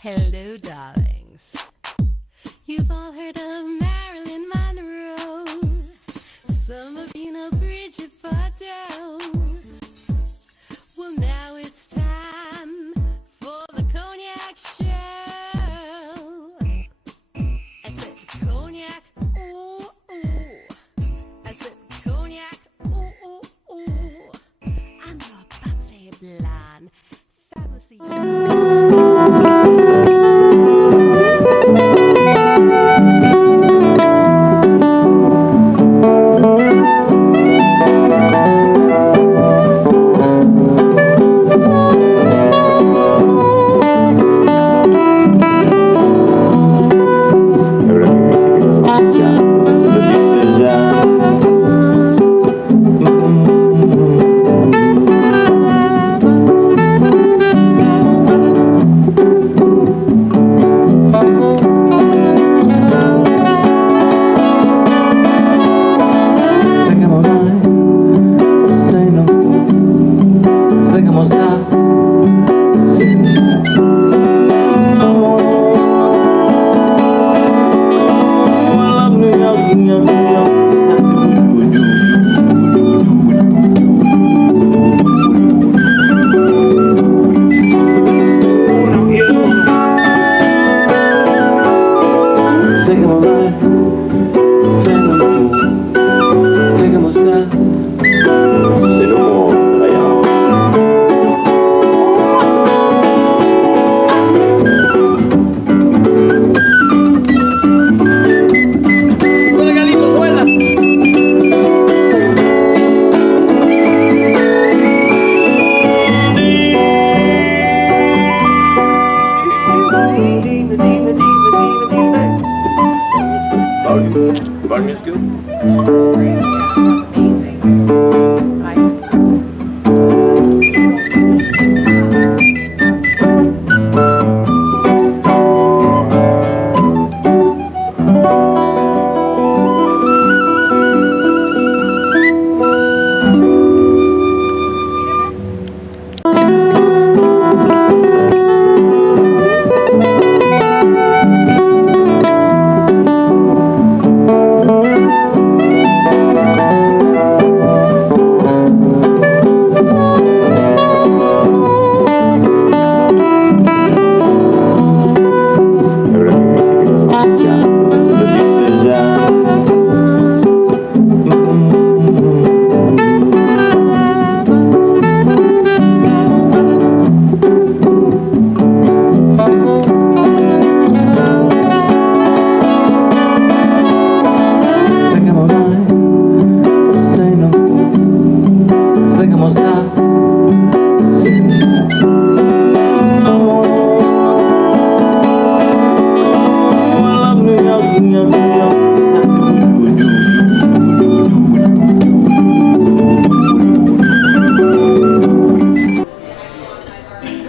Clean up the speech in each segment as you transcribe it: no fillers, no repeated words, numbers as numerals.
Hello, darlings. You've all heard of Marilyn Monroe. Some of you know Bridget Bardot. Well, now it's time for the Cognac show. I said cognac, ooh, ooh. I said cognac, ooh, ooh, ooh. I'm your bubbly blonde, fabulously.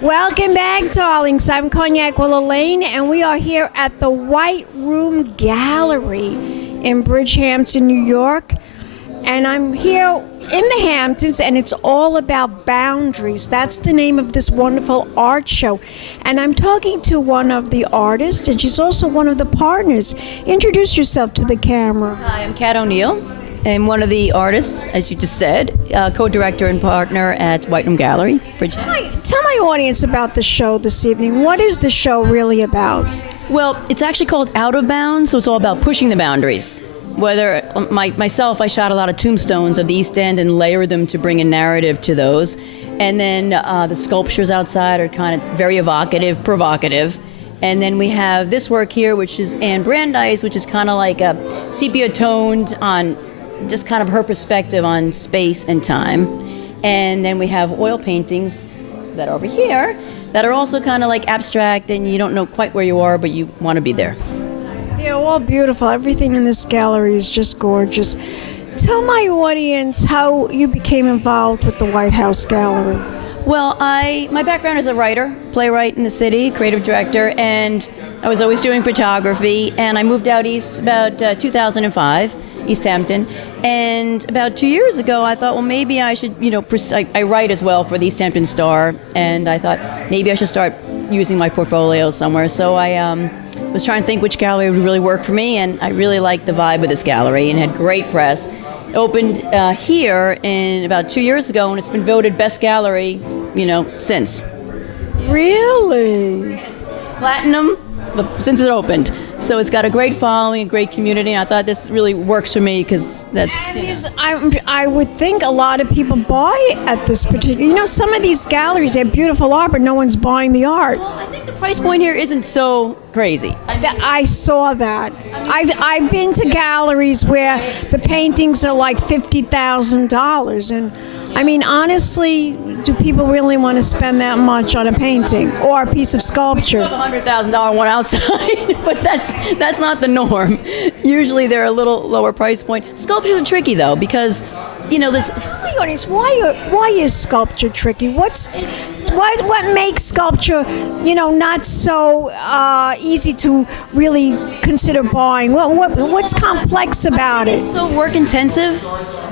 Welcome back, darlings. I'm Cognac Wellerlane, and we are here at the White Room Gallery in Bridgehampton, New York. And I'm here in the Hamptons, and it's all about boundaries. That's the name of this wonderful art show. And I'm talking to one of the artists, and she's also one of the partners. Introduce yourself to the camera. Hi, I'm Kat O'Neill. I'm one of the artists, as you just said, co-director and partner at White Room Gallery. Tell my audience about the show this evening. What is the show really about? Well, it's actually called Out of Bounds, so it's all about pushing the boundaries. Whether myself, I shot a lot of tombstones of the East End and layered them to bring a narrative to those. And then the sculptures outside are kind of very evocative, provocative. And then we have this work here, which is Anne Brandeis, which is kind of like a sepia toned on just kind of her perspective on space and time. And then we have oil paintings that are over here that are also kind of like abstract, and you don't know quite where you are, but you want to be there. They're all beautiful. Everything in this gallery is just gorgeous. Tell my audience how you became involved with the White House Gallery. Well, my background is a writer, playwright in the city, creative director, and I was always doing photography, and I moved out east about 2005. East Hampton. And about 2 years ago, I thought, well, maybe I should, I write as well for the East Hampton Star, and I thought maybe I should start using my portfolio somewhere. So I was trying to think which gallery would really work for me, and I really liked the vibe of this gallery and had great press. It opened here in about 2 years ago, and it's been voted best gallery, since. Really? Platinum since it opened. So it's got a great following, a great community, and I thought this really works for me because that's... I would think a lot of people buy at this particular... some of these galleries have beautiful art, but no one's buying the art. Well, I think the price point here isn't so crazy. I saw that. I've been to galleries where the paintings are like $50,000, and I mean, honestly, do people really want to spend that much on a painting or a piece of sculpture? We do have a $100,000 one outside, but that's not the norm. Usually they're a little lower price point. Sculptures are tricky though, because this. Why is sculpture tricky? What makes sculpture, not so easy to really consider buying? What's complex about it? It's so work intensive,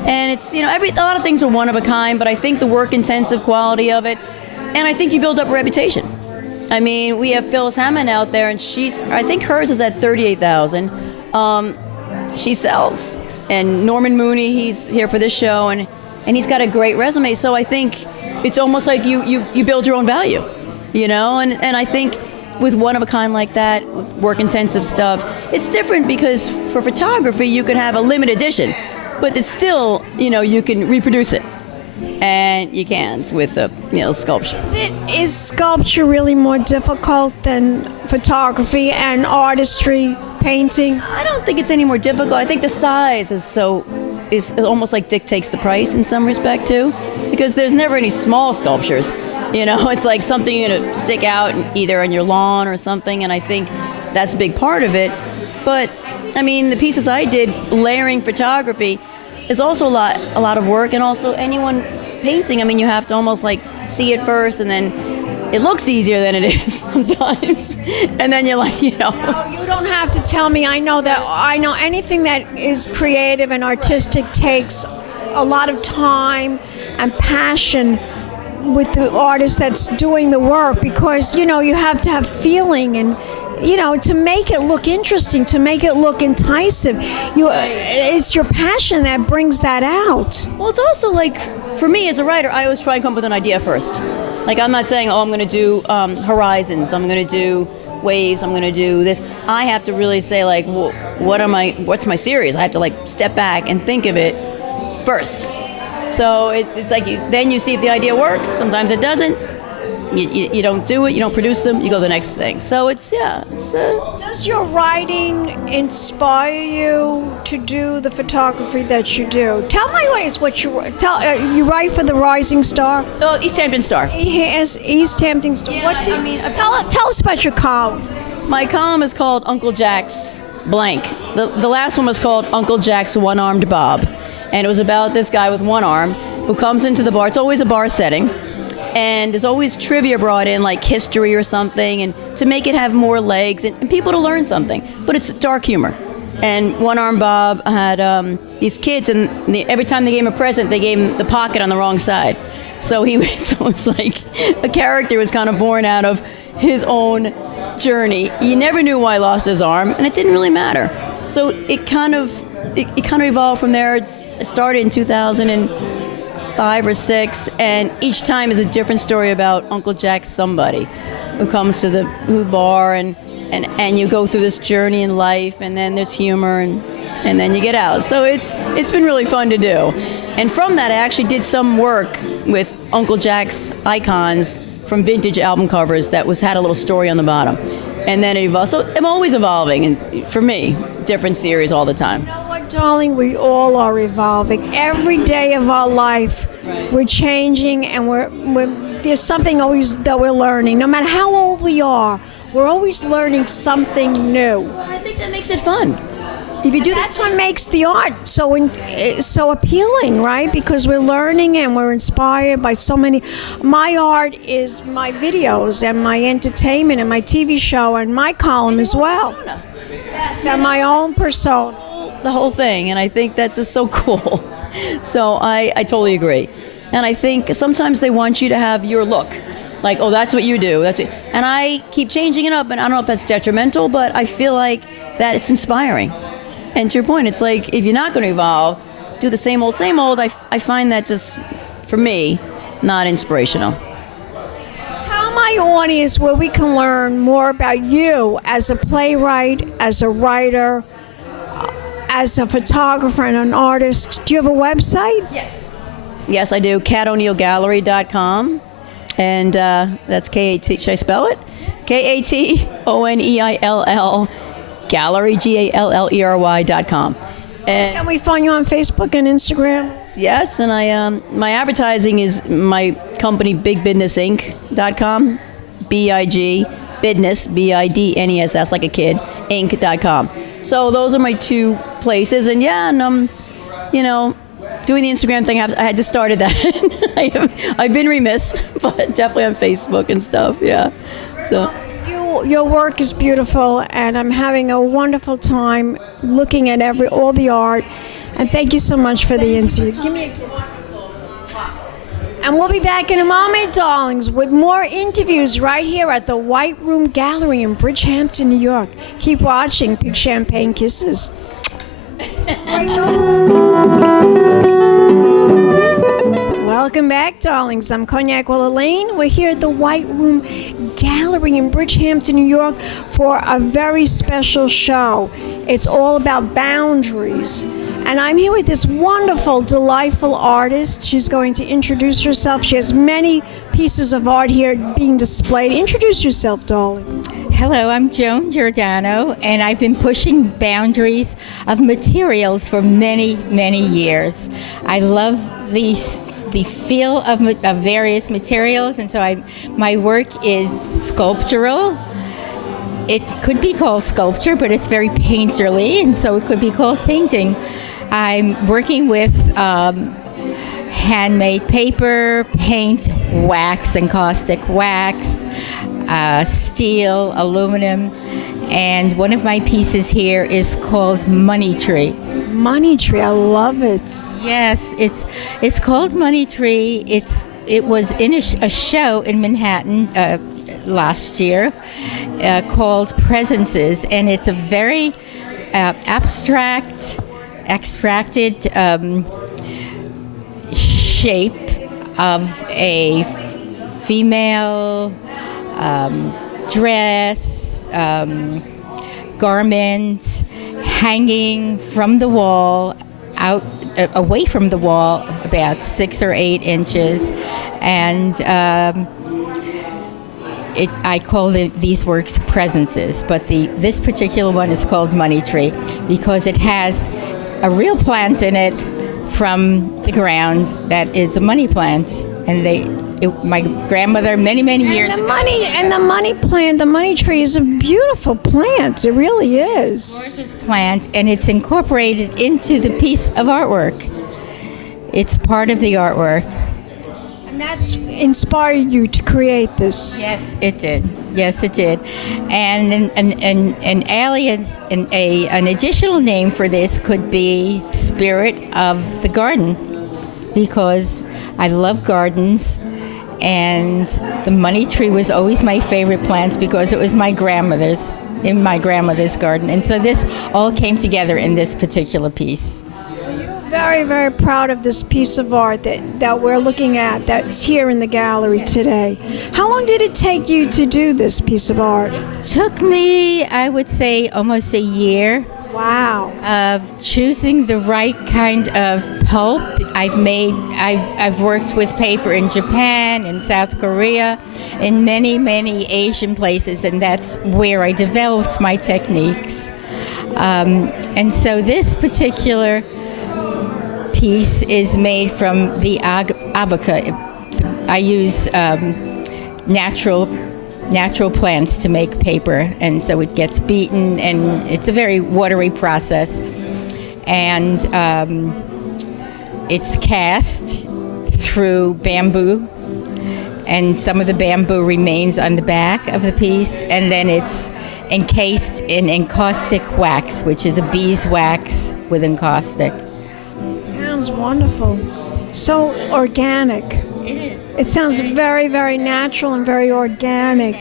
and it's a lot of things are one of a kind, but I think the work intensive quality of it, and I think you build up a reputation. I mean, we have Phyllis Hammond out there, and I think hers is at 38,000. She sells. And Norman Mooney, he's here for this show, and he's got a great resume. So I think it's almost like you build your own value, And I think with one of a kind like that, with work intensive stuff, it's different because for photography you could have a limited edition, but it's still you can reproduce it, and you can't with sculpture. Is sculpture really more difficult than photography and artistry? Painting? I don't think it's any more difficult. I think the size is almost like dictates the price in some respect too, because there's never any small sculptures. It's like something you're gonna stick out either on your lawn or something, and I think that's a big part of it. But I mean, the pieces I did, layering photography, is also a lot of work, and also anyone painting. I mean, you have to almost like see it first, and then it looks easier than it is sometimes, and then you're like, No, you don't have to tell me. I know anything that is creative and artistic takes a lot of time and passion with the artist that's doing the work, because you have to have feeling and to make it look interesting, to make it look enticing. It's your passion that brings that out. Well, it's also like, for me as a writer, I always try and come up with an idea first. Like, I'm not saying, I'm going to do horizons, I'm going to do waves, I'm going to do this. I have to really say, like, what's my series? I have to, like, step back and think of it first. So it's like, then you see if the idea works. Sometimes it doesn't. You don't do it, you don't produce them, you go to the next thing. So Does your writing inspire you to do the photography that you do? Tell my audience what you write for the Rising Star? Oh, East Hampton Star. Yes, East Hampton Star. Yeah, tell us about your column. My column is called Uncle Jack's blank. The last one was called Uncle Jack's One-Armed Bob. And it was about this guy with one arm who comes into the bar. It's always a bar setting. And there's always trivia brought in, like history or something, and to make it have more legs and people to learn something. But it's dark humor. And One-Armed Bob had these kids, and every time they gave him a present, they gave him the pocket on the wrong side. So it was like a character was kind of born out of his own journey. He never knew why he lost his arm, and it didn't really matter. So it kind of evolved from there. It started in 2005 or 6, and each time is a different story about Uncle Jack somebody who comes to the bar, and you go through this journey in life, and then there's humor, and then you get out. So it's been really fun to do. And from that, I actually did some work with Uncle Jack's icons from vintage album covers that had a little story on the bottom. And then it evolved. So I'm always evolving, and for me, different series all the time. You know what, darling? We all are evolving. Every day of our life, right, we're changing, and there's something always that we're learning. No matter how old we are, we're always learning something new. I think that makes it fun. If you do that's what makes the art so appealing, right? Because we're learning and we're inspired by so many. My art is my videos and my entertainment and my TV show and my column as well. Persona. Yes, and my own persona. the whole thing, and I think that's just so cool. So I totally agree. And I think sometimes they want you to have your look. Like, oh, that's what you do. And I keep changing it up, and I don't know if that's detrimental, but I feel like that it's inspiring. And to your point, it's like, if you're not going to evolve, do the same old, I find that just, for me, not inspirational. Tell my audience where we can learn more about you as a playwright, as a writer, as a photographer and an artist. Do you have a website? Yes, I do. KatO'NeillGallery.com. And that's K-A-T, should I spell it? KATONEILL Gallery, GALLERY.com. And Can we find you on Facebook and Instagram? yes, and I my advertising is my company, BigBusinessInc.com, B-I-G, Business, B-I-D-N-E-S-S, like a kid, Inc.com. So those are my two places. And yeah, and you know, doing the Instagram thing, I had just started that. I've been remiss, but definitely on Facebook and stuff, yeah. So Your work is beautiful, and I'm having a wonderful time looking at all the art. And thank you so much for the interview. Give me a kiss. And we'll be back in a moment, darlings, with more interviews right here at the White Room Gallery in Bridgehampton, New York. Keep watching. Big champagne kisses. Welcome back, darlings. I'm Cognac Wellerlane. We're here at the White Room Gallery in Bridgehampton, New York for a very special show. It's all about boundaries. And I'm here with this wonderful, delightful artist. She's going to introduce herself. She has many pieces of art here being displayed. Introduce yourself, darling. Hello, I'm Joan Giordano, and I've been pushing boundaries of materials for many, many years. I love the feel of various materials, and so my work is sculptural. It could be called sculpture, but it's very painterly, and so it could be called painting. I'm working with handmade paper, paint, wax, and caustic wax, steel, aluminum, and one of my pieces here is called Money Tree. Money Tree, I love it. Yes, it's called Money Tree. It was in a show in Manhattan last year called Presences, and it's a very abstracted shape of a female dress, garment hanging from the wall, away from the wall, about 6 or 8 inches, and I call these works presences, but this particular one is called Money Tree because it has a real plant in it from the ground that is a money plant, and my grandmother many years ago. The money plant, the money tree is a beautiful plant. It really is. Gorgeous plant, and it's incorporated into the piece of artwork. It's part of the artwork. And that's inspired you to create this. Yes, it did. Yes, it did. And an alias, an additional name for this could be Spirit of the Garden, because I love gardens, and the money tree was always my favorite plant because it was in my grandmother's garden. And so this all came together in this particular piece. Very, very proud of this piece of art that we're looking at that's here in the gallery today. How long did it take you to do this piece of art? It took me, I would say, almost a year. Wow. Of choosing the right kind of pulp. I've worked with paper in Japan, in South Korea, in many Asian places, and that's where I developed my techniques. And so this particular piece is made from the abaca. I use natural plants to make paper, and so it gets beaten, and it's a very watery process, and it's cast through bamboo, and some of the bamboo remains on the back of the piece, and then it's encased in encaustic wax, which is a beeswax with encaustic. Sounds wonderful. So organic. It is. It sounds very, very natural and very organic.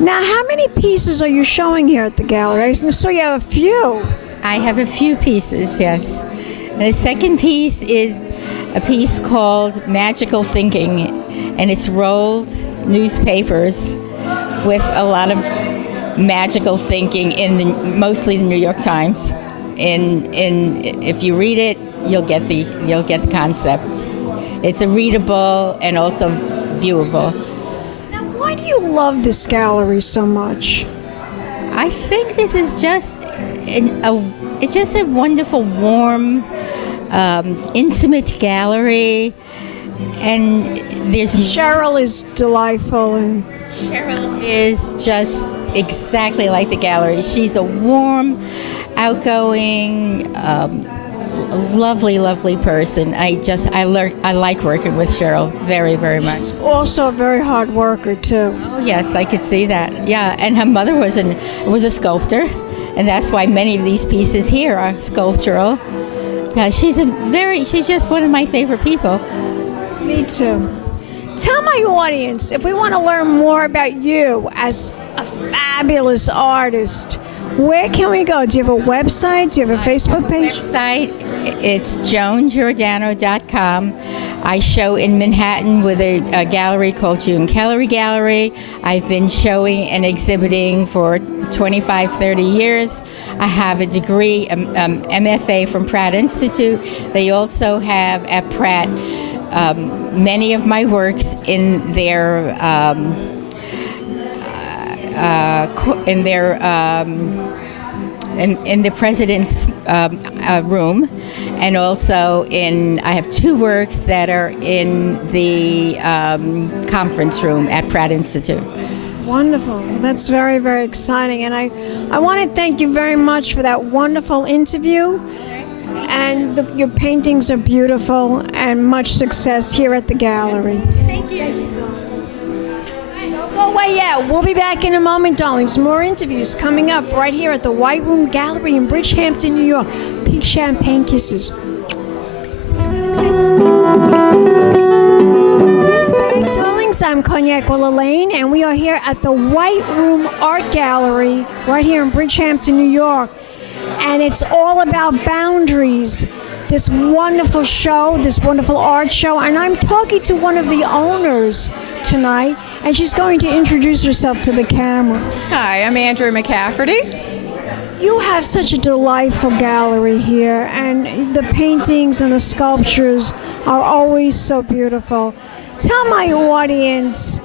Now, how many pieces are you showing here at the gallery? So you have a few. I have a few pieces, yes. And the second piece is a piece called Magical Thinking, and it's rolled newspapers with a lot of magical thinking in mostly the New York Times. In if you read it, you'll get the concept. It's a readable and also viewable. Now, why do you love this gallery so much? I think this is just a wonderful, warm, intimate gallery, and there's Cheryl is delightful, and Cheryl is just exactly like the gallery. She's a warm, outgoing, lovely, lovely person. I like working with Cheryl very, very much. she's also a very hard worker too. Oh yes, I could see that. Yeah, and her mother was a sculptor, and that's why many of these pieces here are sculptural. Yeah, she's just one of my favorite people. Me too. Tell my audience, if we want to learn more about you as a fabulous artist, where can we go? Do you have a website? Do you have a Facebook page? Website, it's joangiordano.com. I show in Manhattan with a gallery called June Gallery. I've been showing and exhibiting for 25, 30 years. I have a degree, MFA from Pratt Institute. They also have at Pratt many of my works in their in the president's room, and also I have two works that are in the conference room at Pratt Institute. Wonderful. That's very, very exciting. And I want to thank you very much for that wonderful interview. And your paintings are beautiful, and much success here at the gallery. Thank you. Don't go away yet. We'll be back in a moment, darlings. More interviews coming up right here at the White Room Gallery in Bridgehampton, New York. Pink champagne kisses. Hey, darlings, I'm Cognac Wellerlane, and we are here at the White Room Art Gallery right here in Bridgehampton, New York. And it's all about boundaries. This wonderful show, this wonderful art show. And I'm talking to one of the owners tonight, and she's going to introduce herself to the camera. Hi, I'm Andrea Mccafferty. You have such a delightful gallery here, and the paintings and the sculptures are always so beautiful. Tell my audience,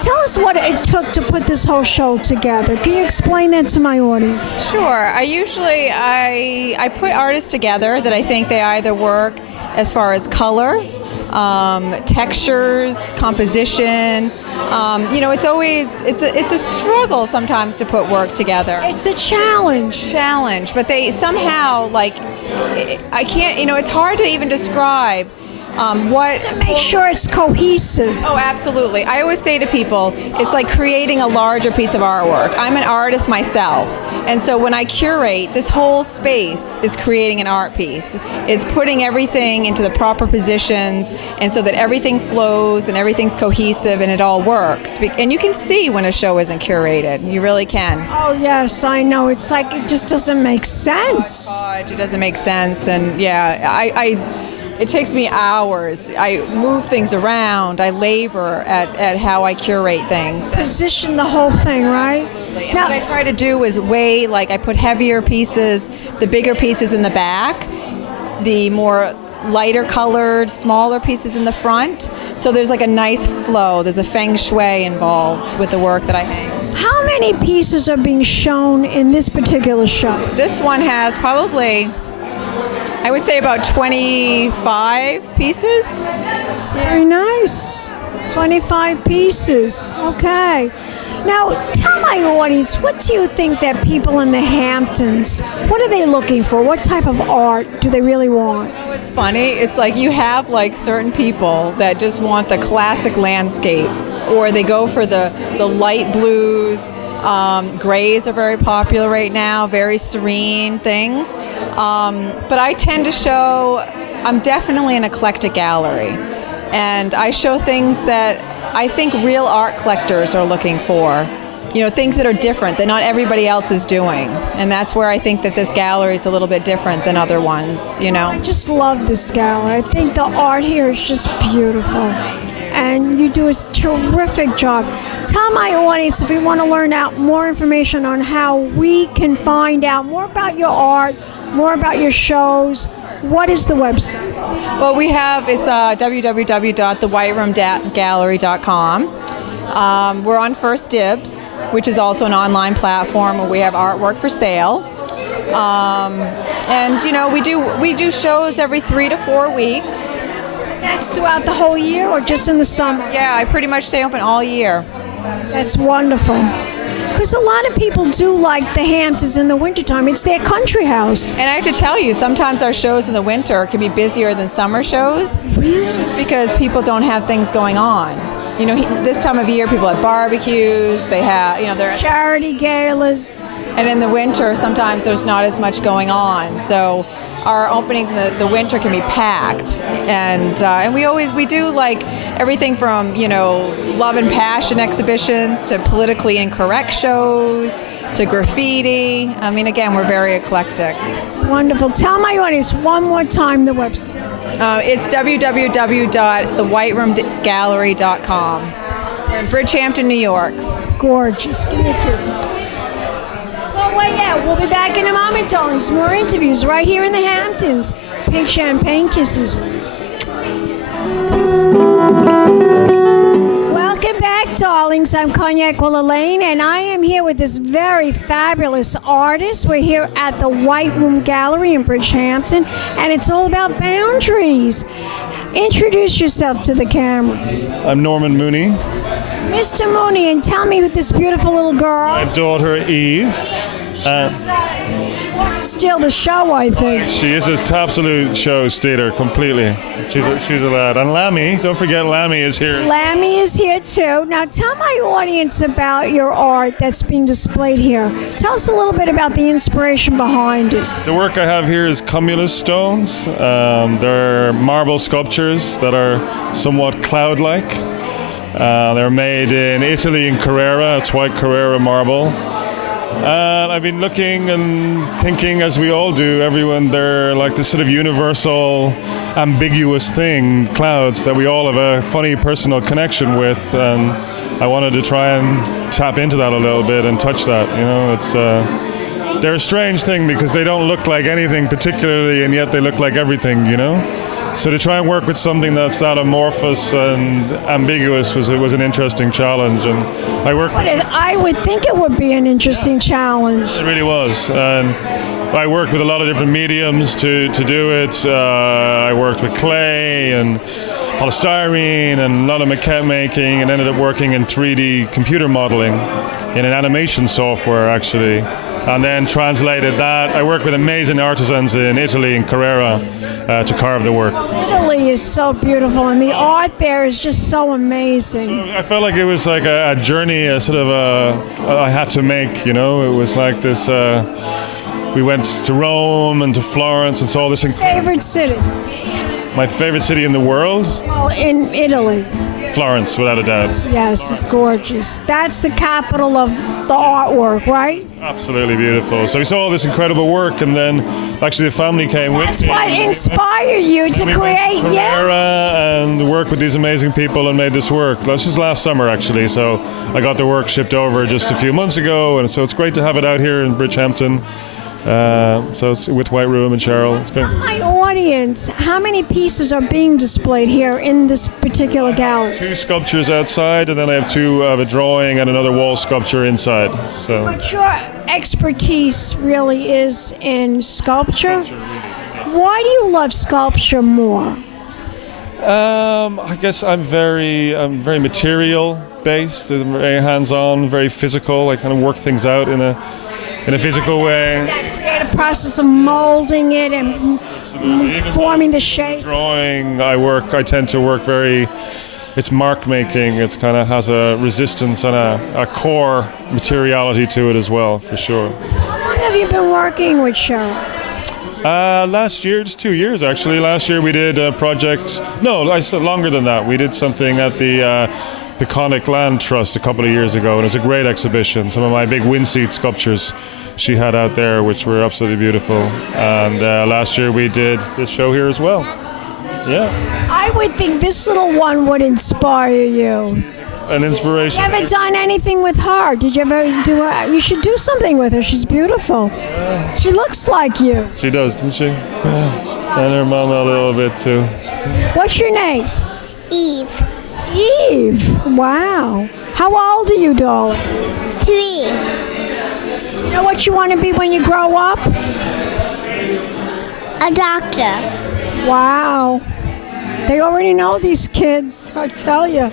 tell us what it took to put this whole show together. Can you explain that to my audience? Sure. I put artists together that I think they either work as far as color, textures, composition. It's a struggle sometimes to put work together. It's a challenge. But they somehow I can't. It's hard to even describe. To make sure it's cohesive. Oh, absolutely. I always say to people, it's like creating a larger piece of artwork. I'm an artist myself, and so when I curate, this whole space is creating an art piece. It's putting everything into the proper positions, and so that everything flows and everything's cohesive and it all works. And you can see when a show isn't curated. You really can. Oh, yes, I know. It's like it just doesn't make sense. Oh my God, it doesn't make sense. And yeah, it takes me hours. I move things around. I labor at how I curate things. Position the whole thing, right? And what I try to do is I put heavier pieces, the bigger pieces in the back, the more lighter colored, smaller pieces in the front. So there's like a nice flow. There's a feng shui involved with the work that I hang. How many pieces are being shown in this particular show? This one has probably, I would say, about 25 pieces. Very nice. 25 pieces. Okay. Now, tell my audience, what do you think that people in the Hamptons, what are they looking for? What type of art do they really want? Oh, it's funny. It's like you have certain people that just want the classic landscape or they go for the light blues. Grays are very popular right now, very serene things. But I tend to show, I'm definitely an eclectic gallery. And I show things that I think real art collectors are looking for. You know, things that are different, that not everybody else is doing. And that's where I think that this gallery is a little bit different than other ones, you know. I just love this gallery. I think the art here is just beautiful. And you do a terrific job. Tell my audience, if we want to learn out more information on how we can find out more about your art, more about your shows, what is the website? Well, we have, it's www.thewhiteroomgallery.com. We're on First Dibs, which is also an online platform where we have artwork for sale. And you know, we do shows every 3 to 4 weeks. That's throughout the whole year or just in the summer? Yeah, I pretty much stay open all year. That's wonderful. Because a lot of people do like the Hamptons in the wintertime. It's their country house. And I have to tell you, sometimes our shows in the winter can be busier than summer shows. Really? Just because people don't have things going on. You know, this time of year, people have barbecues. They have, you know, they're Charity galas. And in the winter, sometimes there's not as much going on. So our openings in the winter can be packed. And we do like everything from, you know, love and passion exhibitions to politically incorrect shows to graffiti. I mean, again, we're very eclectic. Wonderful. Tell my audience one more time the website. It's www.thewhiteroomgallery.com. We're in Bridgehampton, New York. Gorgeous. Give me a kiss. So wait, yeah, we'll be back in a moment, darling. Some more interviews right here in the Hamptons. Pink champagne kisses. Welcome back, darlings. I'm Cognac Wellerlane, and I am here with this very fabulous artist. We're here at the White Room Gallery in Bridgehampton, and it's all about boundaries. Introduce yourself to the camera. I'm Norman Mooney. Mr. Mooney, and tell me with this beautiful little girl. My daughter Eve. She wants to steal the show, I think. She is an absolute show stealer, completely. She's a lad. And Lammy, don't forget Lammy is here. Lammy is here too. Now tell my audience about your art that's being displayed here. Tell us a little bit about the inspiration behind it. The work I have here is cumulus stones. They're marble sculptures that are somewhat cloud-like. They're made in Italy in Carrara. It's white Carrara marble. I've been looking and thinking, as we all do, everyone, they're like this sort of universal, ambiguous thing, clouds, that we all have a funny personal connection with. And I wanted to try and tap into that a little bit and touch that. You know, they're a strange thing because they don't look like anything particularly, and yet they look like everything, you know? So to try and work with something that's that amorphous and ambiguous was an interesting challenge, and I worked. I would think it would be an interesting challenge. It really was, and I worked with a lot of different mediums to do it. I worked with clay and polystyrene and a lot of maquette making, and ended up working in 3D computer modeling in an animation software actually. And then translated that. I work with amazing artisans in Italy, in Carrara, to carve the work. Italy is so beautiful, and the art there is just so amazing. So I felt like it was like a journey, a sort of I had to make, you know. It was like this, we went to Rome and to Florence and saw this Favorite city? My favorite city in the world? Well, in Italy. Florence, without a doubt. Yes, it's gorgeous. That's the capital of the artwork, right? Absolutely beautiful. So we saw all this incredible work, and then actually the family came with me. That's what inspired you to create, yeah? And work with these amazing people and made this work. This was last summer, actually. So I got the work shipped over just a few months ago, and so it's great to have it out here in Bridgehampton. So it's with White Room and Cheryl. Tell my audience, how many pieces are being displayed here in this particular gallery? 2 sculptures outside, and then I have 2 of a drawing and another wall sculpture inside. So. But your expertise really is in sculpture. Why do you love sculpture more? I guess I'm very material based, very hands-on, very physical. I kind of work things out in a physical way. That creative process of molding it and forming the shape. Drawing, I tend to work very it's mark making. It's kind of has a resistance and a core materiality to it as well, for sure. How long have you been working with Cheryl? Last year, just 2 years actually. Last year we did a project. No, I said longer than that. We did something at the Cognac Land Trust a couple of years ago, and it was a great exhibition. Some of my big wind seat sculptures she had out there, which were absolutely beautiful. And last year we did this show here as well. Yeah. I would think this little one would inspire you. An inspiration. You ever done anything with her? Did you ever do you should do something with her. She's beautiful. She looks like you. She does, doesn't she? Yeah. And her mama a little bit too. What's your name? Eve. Eve. Wow. How old are you, darling? 3. Do you know what you want to be when you grow up? A doctor. Wow. They already know, these kids, I tell you.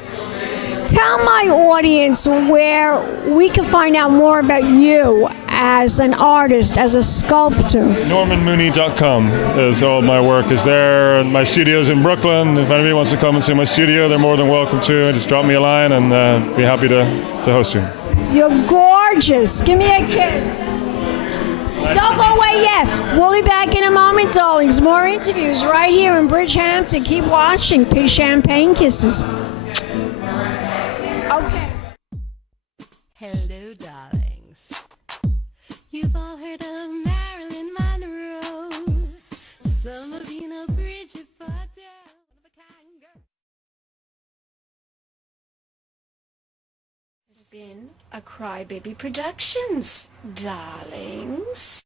Tell my audience where we can find out more about you as an artist, as a sculptor. NormanMooney.com is all my work is there. My studio's in Brooklyn. If anybody wants to come and see my studio, they're more than welcome to. Just drop me a line and be happy to host you. You're gorgeous. Give me a kiss. Don't go away yet. We'll be back in a moment, darlings. More interviews right here in Bridgehampton. Keep watching. Big champagne kisses. Okay. Hello, darlings. You've all heard of Marilyn Monroe. Some of you know Bridget Fordell. It's been a Crybaby Productions, darlings.